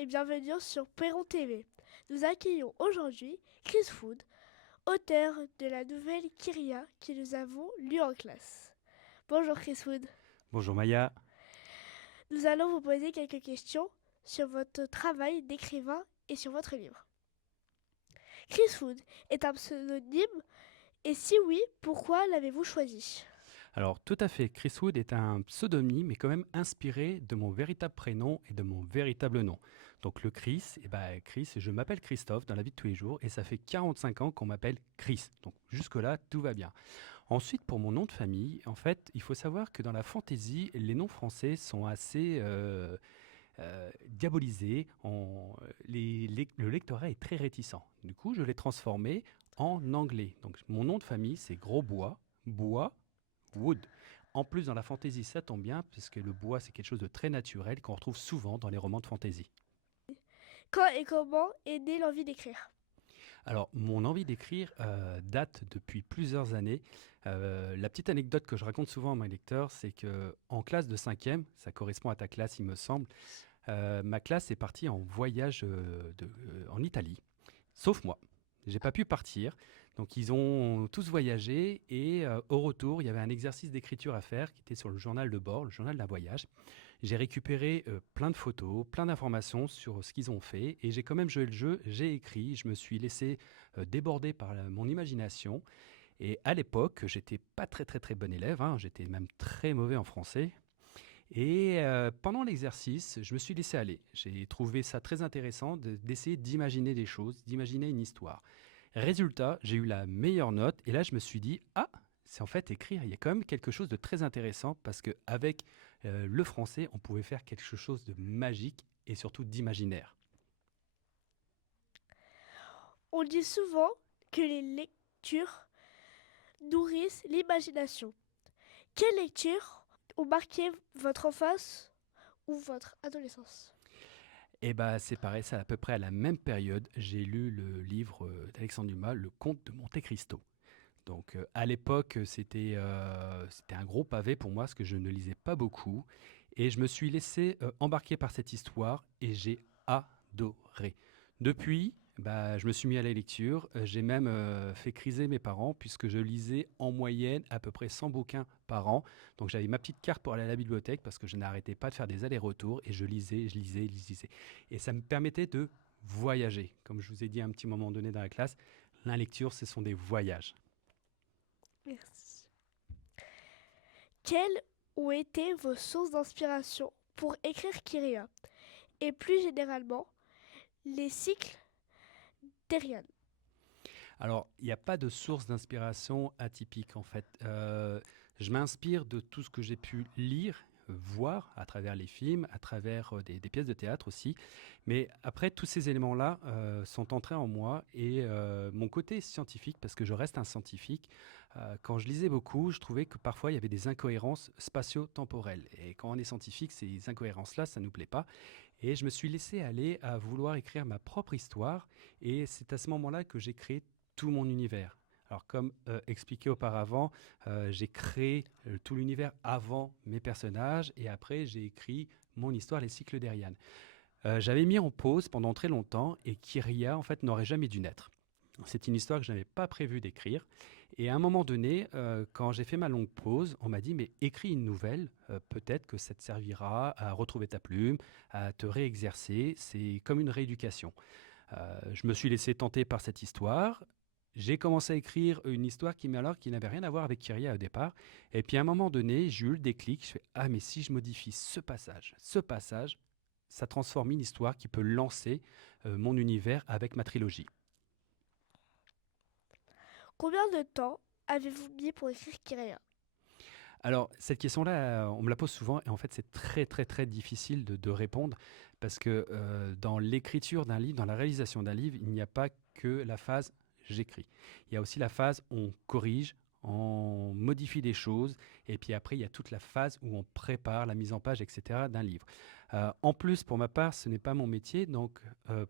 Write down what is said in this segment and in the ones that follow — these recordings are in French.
et bienvenue sur Perron TV. Nous accueillons aujourd'hui Chris Food, auteur de la nouvelle Kyria que nous avons lue en classe. Bonjour Chris Food. Bonjour Maya. Nous allons vous poser quelques questions sur votre travail d'écrivain et sur votre livre. Chris Food est un pseudonyme et si oui, pourquoi l'avez-vous choisi? Alors tout à fait, Chris Wood est un pseudonyme mais quand même inspiré de mon véritable prénom et de mon véritable nom. Donc le Chris, Chris, je m'appelle Christophe dans la vie de tous les jours et ça fait 45 ans qu'on m'appelle Chris. Donc jusque-là, tout va bien. Ensuite, pour mon nom de famille, en fait, il faut savoir que dans la fantasy, les noms français sont assez diabolisés. Le lectorat est très réticent. Du coup, je l'ai transformé en anglais. Donc mon nom de famille, c'est Grosbois, Bois, Wood. En plus, dans la fantasy, ça tombe bien, parce que le bois, c'est quelque chose de très naturel qu'on retrouve souvent dans les romans de fantasy. Quand et comment est née l'envie d'écrire? Alors, mon envie d'écrire date depuis plusieurs années. La petite anecdote que je raconte souvent à mes lecteurs, c'est que en classe de cinquième, ça correspond à ta classe, il me semble, ma classe est partie en voyage en Italie, sauf moi. J'ai pas pu partir. Donc ils ont tous voyagé et au retour, il y avait un exercice d'écriture à faire qui était sur le journal de bord, le journal d'un voyage. J'ai récupéré plein de photos, plein d'informations sur ce qu'ils ont fait et j'ai quand même joué le jeu, j'ai écrit, je me suis laissé déborder par mon imagination. Et à l'époque, j'étais pas très très très bon élève, hein, j'étais même très mauvais en français. Et pendant l'exercice, je me suis laissé aller. J'ai trouvé ça très intéressant d'essayer d'imaginer des choses, d'imaginer une histoire. Résultat, j'ai eu la meilleure note et là je me suis dit, ah, c'est en fait écrire, il y a quand même quelque chose de très intéressant parce qu'avec le français, on pouvait faire quelque chose de magique et surtout d'imaginaire. On dit souvent que les lectures nourrissent l'imagination. Quelles lectures ont marqué votre enfance ou votre adolescence? Et bah c'est pareil, c'est à peu près à la même période, j'ai lu le livre d'Alexandre Dumas, Le Comte de Monte Cristo. Donc à l'époque, c'était un gros pavé pour moi parce que je ne lisais pas beaucoup et je me suis laissé embarquer par cette histoire et j'ai adoré. Depuis, bah, je me suis mis à la lecture. J'ai même fait criser mes parents puisque je lisais en moyenne à peu près 100 bouquins par an. Donc j'avais ma petite carte pour aller à la bibliothèque parce que je n'arrêtais pas de faire des allers-retours et je lisais, je lisais, je lisais. Et ça me permettait de voyager. Comme je vous ai dit à un petit moment donné dans la classe, la lecture, ce sont des voyages. Merci. Quelles ont été vos sources d'inspiration pour écrire Kyria et plus généralement les cycles d'Erian? Alors, il n'y a pas de source d'inspiration atypique en fait. Je m'inspire de tout ce que j'ai pu lire, voir à travers les films, à travers des pièces de théâtre aussi. Mais après, tous ces éléments-là sont entrés en moi et mon côté scientifique, parce que je reste un scientifique, quand je lisais beaucoup, je trouvais que parfois il y avait des incohérences spatio-temporelles. Et quand on est scientifique, ces incohérences-là, ça ne nous plaît pas. Et je me suis laissé aller à vouloir écrire ma propre histoire. Et c'est à ce moment-là que j'ai créé tout mon univers. Alors comme expliqué auparavant, j'ai créé tout l'univers avant mes personnages et après j'ai écrit mon histoire, les cycles d'Erian. J'avais mis en pause pendant très longtemps et Kyria en fait n'aurait jamais dû naître. C'est une histoire que je n'avais pas prévu d'écrire. Et à un moment donné, quand j'ai fait ma longue pause, on m'a dit mais écris une nouvelle, peut-être que ça te servira à retrouver ta plume, à te réexercer, c'est comme une rééducation. Je me suis laissé tenter par cette histoire. J'ai commencé à écrire une histoire qui n'avait rien à voir avec Kyria au départ. Et puis à un moment donné, j'ai eu le déclic. Je fais ah mais si je modifie ce passage, ça transforme une histoire qui peut lancer mon univers avec ma trilogie. Combien de temps avez-vous mis pour écrire Kyria? Alors cette question-là, on me la pose souvent et en fait c'est très très très difficile de répondre parce que dans l'écriture d'un livre, dans la réalisation d'un livre, il n'y a pas que la phase j'écris. Il y a aussi la phase on corrige, on modifie des choses, et puis après, il y a toute la phase où on prépare la mise en page, etc. d'un livre. En plus, pour ma part, ce n'est pas mon métier, donc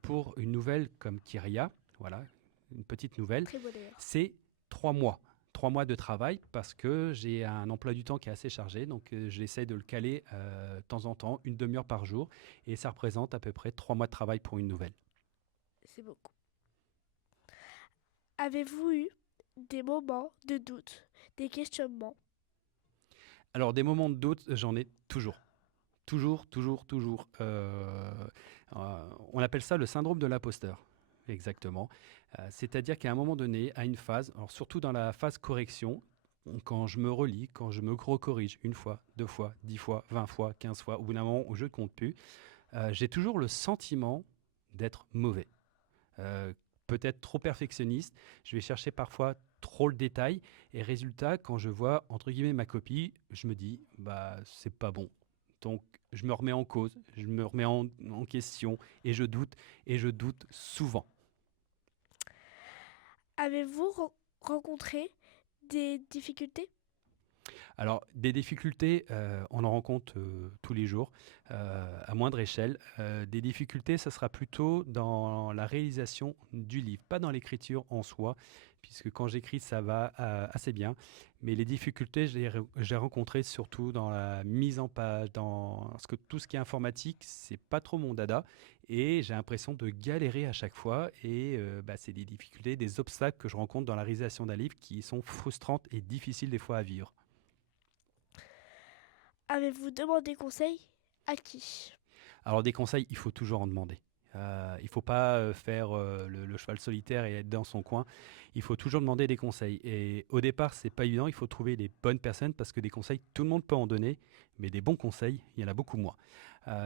pour une nouvelle comme Kyria, voilà, une petite nouvelle, Très beau d'ailleurs. c'est 3 mois. 3 mois de travail parce que j'ai un emploi du temps qui est assez chargé. Donc, j'essaie de le caler de temps en temps, une demi-heure par jour. Et ça représente à peu près 3 mois de travail pour une nouvelle. C'est beaucoup. Avez-vous eu des moments de doute, des questionnements? Alors, des moments de doute, j'en ai toujours. Toujours, toujours, toujours. On appelle ça le syndrome de l'imposteur. Exactement. C'est-à-dire qu'à un moment donné, à une phase, alors surtout dans la phase correction, quand je me relis, quand je me recorrige une fois, 2 fois, 10 fois, 20 fois, 15 fois, au bout d'un moment où je ne compte plus, j'ai toujours le sentiment d'être mauvais. Euh, Peut-être trop perfectionniste, je vais chercher parfois trop le détail, et résultat, quand je vois entre guillemets ma copie, je me dis, bah c'est pas bon. Donc je me remets en cause, je me remets en question, et je doute souvent. Avez-vous rencontré des difficultés? Alors, des difficultés, on en rencontre tous les jours, à moindre échelle. Des difficultés, ça sera plutôt dans la réalisation du livre, pas dans l'écriture en soi, puisque quand j'écris, ça va assez bien. Mais les difficultés, je les rencontrées surtout dans la mise en page, parce que tout ce qui est informatique, c'est pas trop mon dada, et j'ai l'impression de galérer à chaque fois. Et bah, c'est des difficultés, des obstacles que je rencontre dans la réalisation d'un livre qui sont frustrantes et difficiles des fois à vivre. Avez-vous demandé conseil à qui? Alors des conseils, il faut toujours en demander. Il ne faut pas faire le cheval solitaire et être dans son coin. Il faut toujours demander des conseils. Et au départ, c'est pas évident. Il faut trouver les bonnes personnes parce que des conseils, tout le monde peut en donner, mais des bons conseils, il y en a beaucoup moins.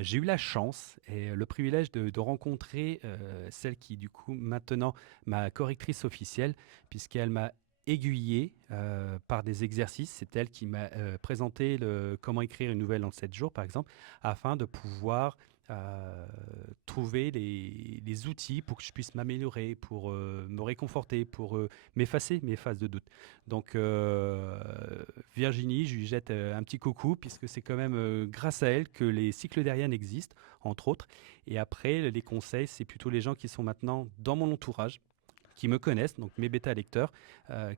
J'ai eu la chance et le privilège de rencontrer celle qui, du coup, maintenant, ma correctrice officielle, puisqu'elle m'a aiguillé par des exercices. C'est elle qui m'a présenté comment écrire une nouvelle en 7 jours, par exemple, afin de pouvoir trouver les outils pour que je puisse m'améliorer, pour me réconforter, pour m'effacer mes phases de doute. Donc Virginie, je lui jette un petit coucou, puisque c'est quand même grâce à elle que les cycles d'Ariane existent, entre autres. Et après, les conseils, c'est plutôt les gens qui sont maintenant dans mon entourage, qui me connaissent, donc mes bêta-lecteurs,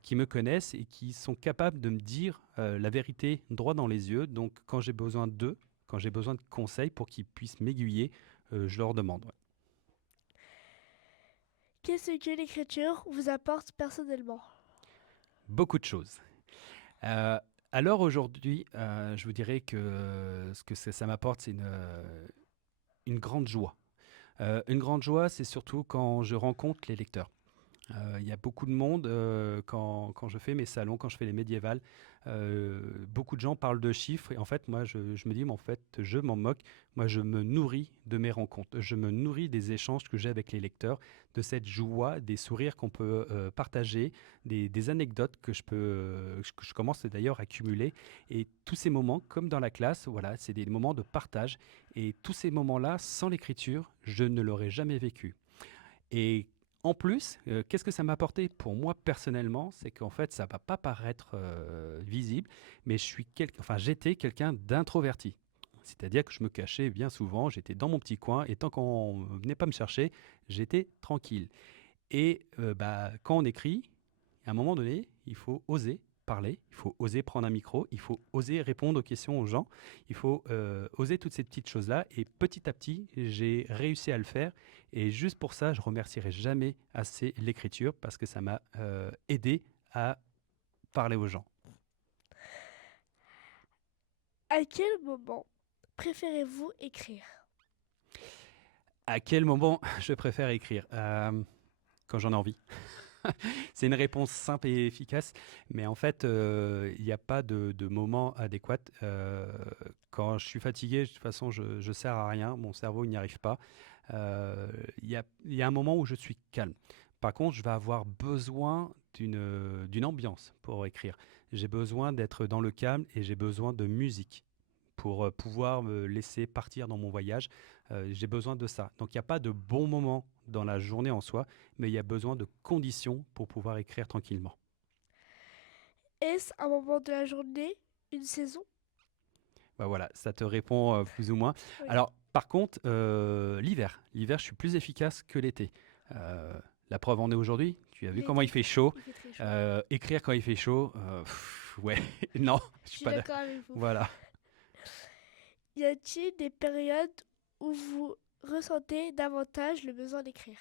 qui me connaissent et qui sont capables de me dire la vérité droit dans les yeux. Donc quand j'ai besoin d'eux, quand j'ai besoin de conseils pour qu'ils puissent m'aiguiller, je leur demande. Ouais. Qu'est-ce que l'écriture vous apporte personnellement? Beaucoup de choses. Euh, alors aujourd'hui, je vous dirais que ce que ça m'apporte, c'est une grande joie. Une grande joie, c'est surtout quand je rencontre les lecteurs. Il y a beaucoup de monde quand je fais mes salons, quand je fais les médiévales. Beaucoup de gens parlent de chiffres et en fait, moi, je me dis, mais en fait, je m'en moque. Moi, je me nourris de mes rencontres. Je me nourris des échanges que j'ai avec les lecteurs, de cette joie, des sourires qu'on peut partager, des anecdotes que je commence d'ailleurs à cumuler. Et tous ces moments, comme dans la classe, voilà, c'est des moments de partage. Et tous ces moments-là, sans l'écriture, je ne l'aurais jamais vécu. Et en plus, qu'est-ce que ça m'a apporté pour moi personnellement? C'est qu'en fait, ça va pas paraître visible, mais j'étais quelqu'un d'introverti. C'est-à-dire que je me cachais bien souvent, j'étais dans mon petit coin, et tant qu'on ne venait pas me chercher, j'étais tranquille. Et bah, quand on écrit, à un moment donné, il faut oser parler, il faut oser prendre un micro, il faut oser répondre aux questions aux gens, il faut oser toutes ces petites choses-là. Et petit à petit, j'ai réussi à le faire. Et juste pour ça, je remercierai jamais assez l'écriture parce que ça m'a aidé à parler aux gens. À quel moment préférez-vous écrire? À quel moment je préfère écrire? Quand j'en ai envie. C'est une réponse simple et efficace, mais en fait, il n'y a pas de moment adéquat. Quand je suis fatigué, de toute façon, je ne sers à rien, mon cerveau il n'y arrive pas. Il y a un moment où je suis calme. Par contre, je vais avoir besoin d'une ambiance pour écrire. J'ai besoin d'être dans le calme et j'ai besoin de musique pour pouvoir me laisser partir dans mon voyage. J'ai besoin de ça. Donc il n'y a pas de bon moment dans la journée en soi, mais il y a besoin de conditions pour pouvoir écrire tranquillement. Est-ce un moment de la journée, une saison? Bah voilà, ça te répond plus ou moins. Oui. Alors par contre, l'hiver, je suis plus efficace que l'été. Euh, La preuve en est aujourd'hui. Tu as vu Il comment était il fait chaud. il fait très chaud. Écrire quand il fait chaud, ouais, non, je Je suis suis pas d'accord. d'accord avec vous. Voilà. Y a-t-il des périodes où vous ressentez davantage le besoin d'écrire?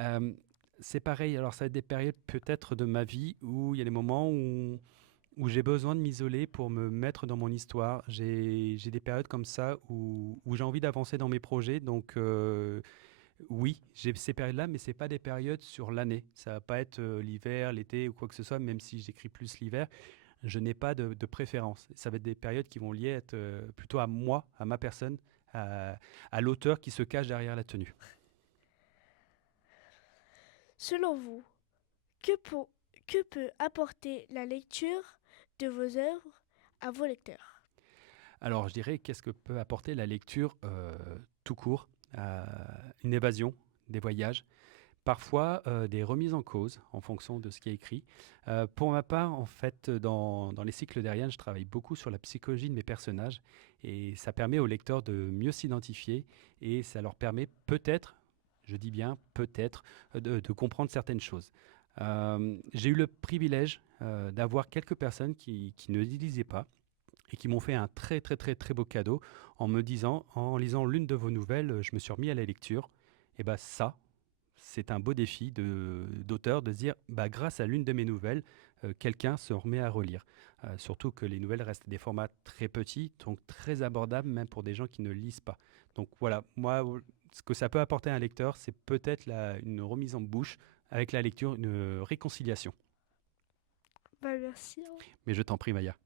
Euh, c'est pareil. Alors, ça va être des périodes peut-être de ma vie où il y a des moments où j'ai besoin de m'isoler pour me mettre dans mon histoire. J'ai des périodes comme ça où j'ai envie d'avancer dans mes projets. Donc, oui, j'ai ces périodes-là, mais c'est pas des périodes sur l'année. Ça va pas être l'hiver, l'été ou quoi que ce soit, même si j'écris plus l'hiver. Je n'ai pas de préférence. Ça va être des périodes qui vont lier être plutôt à moi, à ma personne, à, à l'auteur qui se cache derrière la tenue. Selon vous, que, pour- que peut apporter la lecture de vos œuvres à vos lecteurs? Alors, je dirais, qu'est-ce que peut apporter la lecture tout court? Euh, une évasion, des voyages, parfois des remises en cause en fonction de ce qui est écrit. Pour ma part, en fait, dans les cycles d'Ariane, je travaille beaucoup sur la psychologie de mes personnages et ça permet aux lecteurs de mieux s'identifier et ça leur permet peut-être, je dis bien peut-être, de comprendre certaines choses. J'ai eu le privilège d'avoir quelques personnes qui ne lisaient pas et qui m'ont fait un très très très très beau cadeau en me disant, en lisant l'une de vos nouvelles, je me suis remis à la lecture. Et bah ça, c'est un beau défi d'auteur de se dire, bah, grâce à l'une de mes nouvelles, quelqu'un se remet à relire. Surtout que les nouvelles restent des formats très petits, donc très abordables même pour des gens qui ne lisent pas. Donc voilà, moi, ce que ça peut apporter à un lecteur, c'est peut-être une remise en bouche avec la lecture, une réconciliation. Bah merci, hein. Mais je t'en prie, Maya.